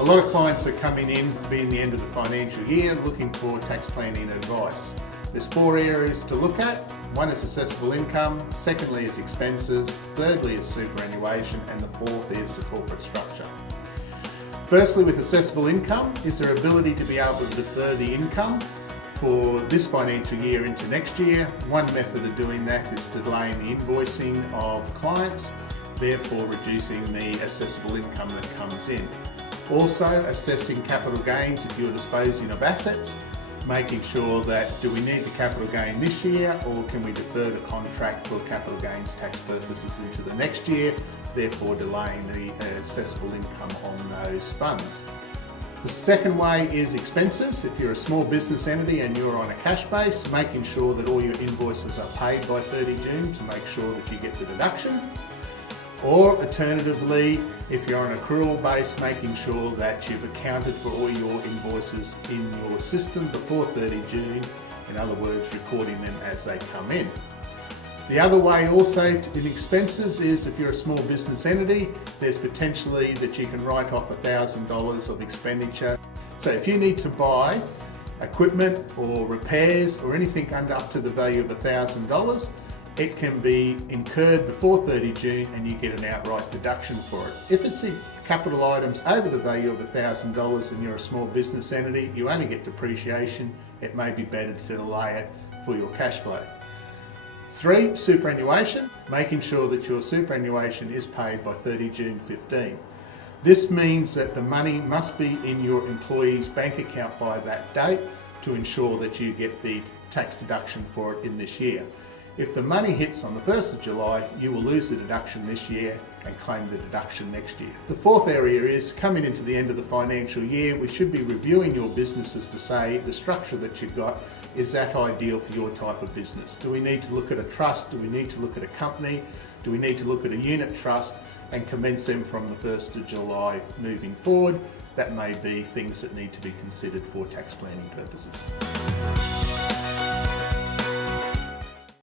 A lot of clients are coming in, being the end of the financial year, looking for tax planning advice. There's 4 areas to look at. One is assessable income, secondly is expenses, thirdly is superannuation, and the 4th is the corporate structure. Firstly, with assessable income, is their ability to be able to defer the income for this financial year into next year. One method of doing that is delaying the invoicing of clients, therefore reducing the assessable income that comes in. Also, assessing capital gains if you're disposing of assets, making sure that do we need the capital gain this year or can we defer the contract for capital gains tax purposes into the next year, therefore delaying the assessable income on those funds. The second way is expenses. If you're a small business entity and you're on a cash base, making sure that all your invoices are paid by 30 June to make sure that you get the deduction. Or alternatively, if you're on an accrual base, making sure that you've accounted for all your invoices in your system before 30 June, in other words, recording them as they come in. The other way also in expenses is if you're a small business entity, there's potentially that you can write off $1,000 of expenditure. So if you need to buy equipment or repairs or anything under up to the value of $1,000, it can be incurred before 30 June and you get an outright deduction for it. If it's capital items over the value of $1,000 and you're a small business entity, you only get depreciation. It may be better to delay it for your cash flow. 3, superannuation, making sure that your superannuation is paid by 30 June 15. This means that the money must be in your employee's bank account by that date to ensure that you get the tax deduction for it in this year. If the money hits on the 1st of July, you will lose the deduction this year and claim the deduction next year. The 4th area is coming into the end of the financial year, we should be reviewing your businesses to say the structure that you've got, is that ideal for your type of business? Do we need to look at a trust? Do we need to look at a company? Do we need to look at a unit trust and commence them from the 1st of July moving forward? That may be things that need to be considered for tax planning purposes.